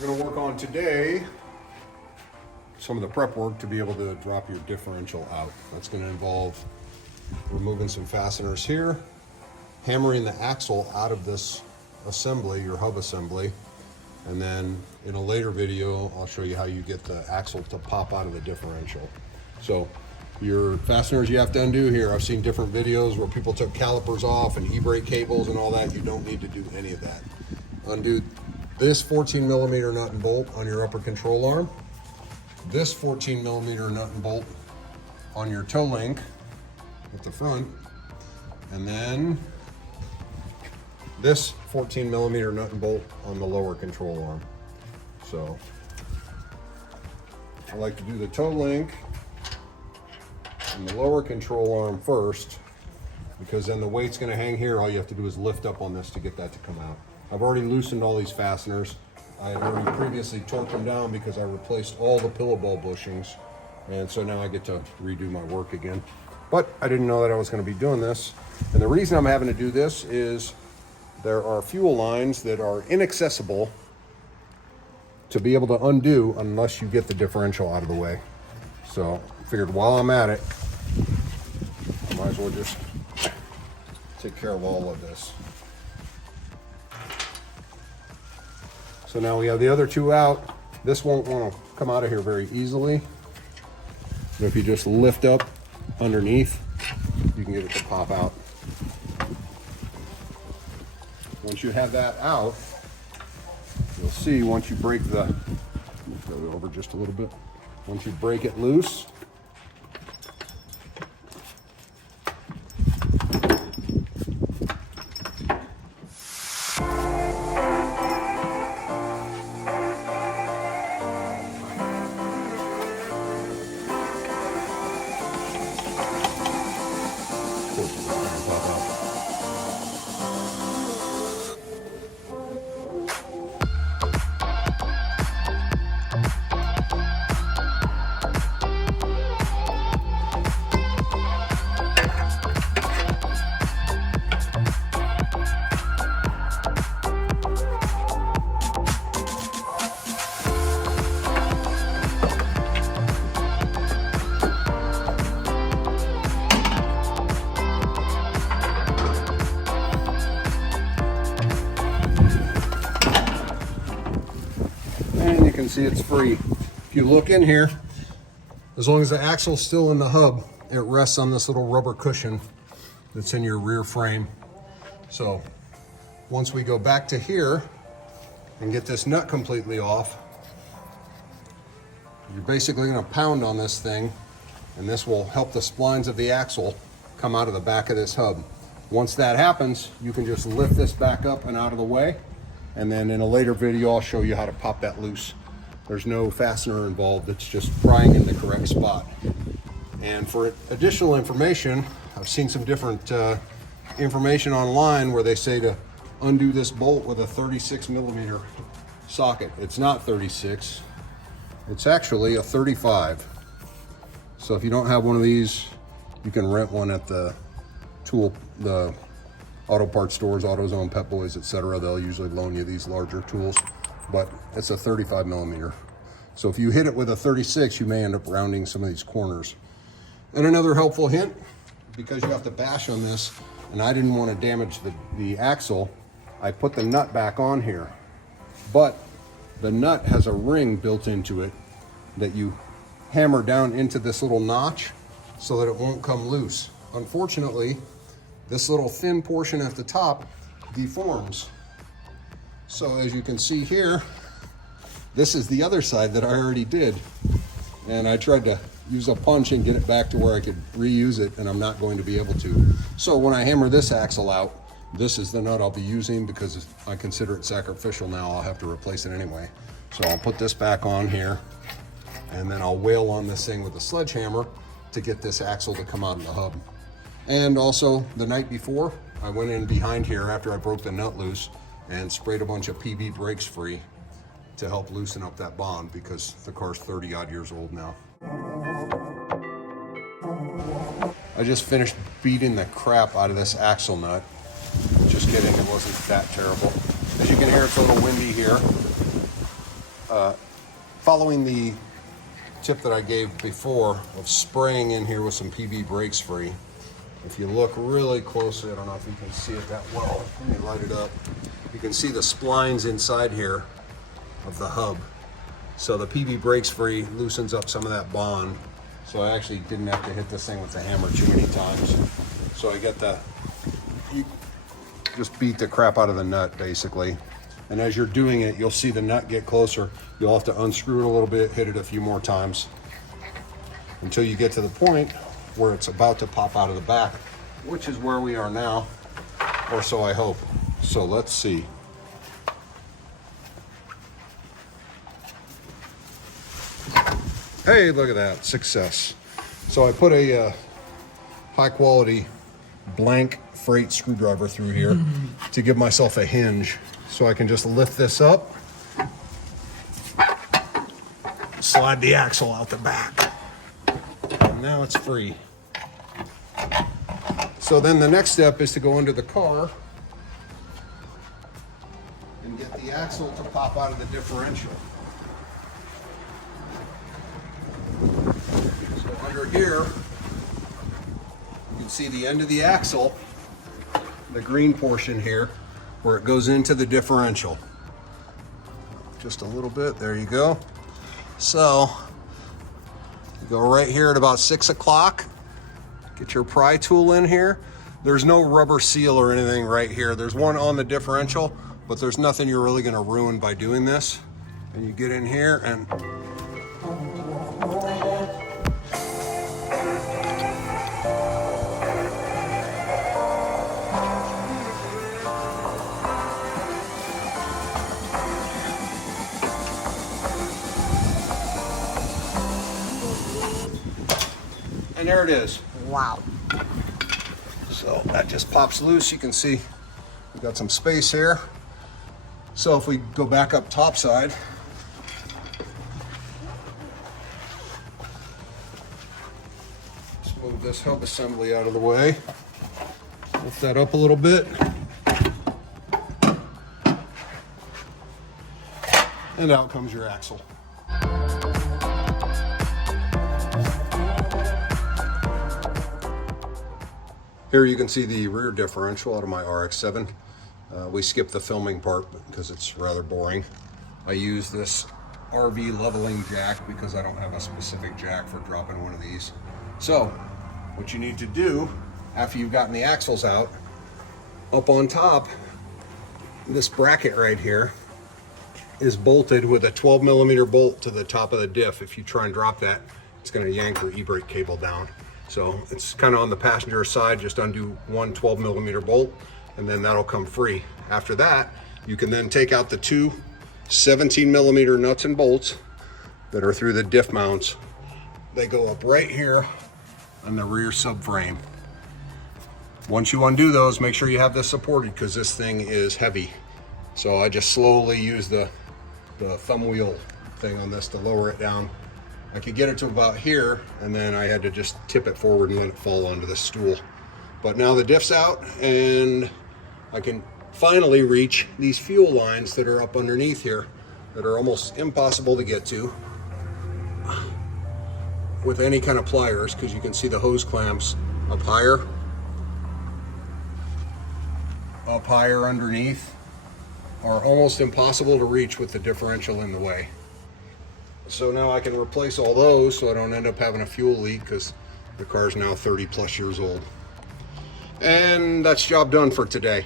We're going to work on today some of the prep work to be able to drop your differential out. That's going to involve removing some fasteners here, hammering the axle out of this assembly, your hub assembly, and then in a later video I'll show you how you get the axle to pop out of the differential. So your fasteners you have to undo here. I've seen different videos where people took calipers off and e-brake cables and all that. You don't need to do any of that. Undo this 14 millimeter nut and bolt on your upper control arm, this 14 millimeter nut and bolt on your toe link at the front, and then this 14 millimeter nut and bolt on the lower control arm. So I like to do the toe link and the lower control arm first, because then the weight's going to hang here. All you have to do is lift up on this to get that to come out. I've already loosened all these fasteners. I had already previously torqued them down because I replaced all the pillow ball bushings, and so now I get to redo my work again. But I didn't know that I was going to be doing this, and the reason I'm having to do this is there are fuel lines that are inaccessible to be able to undo unless you get the differential out of the way. So I figured while I'm at it, I might as well just take care of all of this. So now we have the other two out. This won't want to come out of here very easily. But if you just lift up underneath, you can get it to pop out. Once you have that out, you'll see once you break the, go over just a little bit. Once you break it loose, and you can see it's free. If you look in here, as long as the axle's still in the hub, it rests on this little rubber cushion that's in your rear frame. So once we go back to here and get this nut completely off, you're basically going to pound on this thing, and this will help the splines of the axle come out of the back of this hub. Once that happens, you can just lift this back up and out of the way, and then in a later video I'll show you how to pop that loose. There's no fastener involved, it's just prying in the correct spot. And for additional information, I've seen some different information online where they say to undo this bolt with a 36 millimeter socket. It's not 36, it's actually a 35. So if you don't have one of these, you can rent one at the auto parts stores, AutoZone, Pep Boys, etc. They'll usually loan you these larger tools, but it's a 35 millimeter. So if you hit it with a 36, you may end up rounding some of these corners. And another helpful hint, because you have to bash on this, and I didn't want to damage the axle, I put the nut back on here. But the nut has a ring built into it that you hammer down into this little notch so that it won't come loose. Unfortunately, this little thin portion at the top deforms. So as you can see here, this is the other side that I already did. And I tried to use a punch and get it back to where I could reuse it, and I'm not going to be able to. So when I hammer this axle out, this is the nut I'll be using because I consider it sacrificial now. I'll have to replace it anyway. So I'll put this back on here, and then I'll whale on this thing with a sledgehammer to get this axle to come out of the hub. And also the night before, I went in behind here after I broke the nut loose and sprayed a bunch of PB brakes free to help loosen up that bond because the car's 30 odd years old now. I just finished beating the crap out of this axle nut. Just kidding, it wasn't that terrible. As you can hear, it's a little windy here. Following the tip that I gave before of spraying in here with some PB brakes free, if you look really closely, I don't know if you can see it that well, let me light it up. You can see the splines inside here of the hub. So the PB brakes free loosens up some of that bond. So I actually didn't have to hit this thing with the hammer too many times. So I get you just beat the crap out of the nut basically. And as you're doing it, you'll see the nut get closer. You'll have to unscrew it a little bit, hit it a few more times until you get to the point where it's about to pop out of the back, which is where we are now, or so I hope. So let's see. Hey, look at that, success. So I put a high quality blank freight screwdriver through here to give myself a hinge. So I can just lift this up, slide the axle out the back, and now it's free. So then the next step is to go under the car and get the axle to pop out of the differential. So under here, you can see the end of the axle, the green portion here, where it goes into the differential. Just a little bit, there you go. So, you go right here at about 6 o'clock, get your pry tool in here. There's no rubber seal or anything right here. There's one on the differential, but there's nothing you're really gonna ruin by doing this. And you get in here and there it is. Wow. So that just pops loose. You can see we've got some space here. So if we go back up top side, let's move this hub assembly out of the way. Lift that up a little bit. And out comes your axle. Here you can see the rear differential out of my RX-7. We skipped the filming part because it's rather boring. I use this RV leveling jack because I don't have a specific jack for dropping one of these. So what you need to do after you've gotten the axles out, up on top, this bracket right here is bolted with a 12mm bolt to the top of the diff. If you try and drop that, it's going to yank your e-brake cable down. So it's kind of on the passenger side, just undo one 12mm bolt and then that'll come free. After that, you can then take out the two 17mm nuts and bolts that are through the diff mounts. They go up right here on the rear subframe. Once you undo those, make sure you have this supported because this thing is heavy. So I just slowly use the thumb wheel thing on this to lower it down. I could get it to about here, and then I had to just tip it forward and let it fall onto the stool. But now the diff's out, and I can finally reach these fuel lines that are up underneath here that are almost impossible to get to with any kind of pliers, because you can see the hose clamps up higher underneath are almost impossible to reach with the differential in the way. So now I can replace all those so I don't end up having a fuel leak because the car's now 30+ years old. And that's job done for today.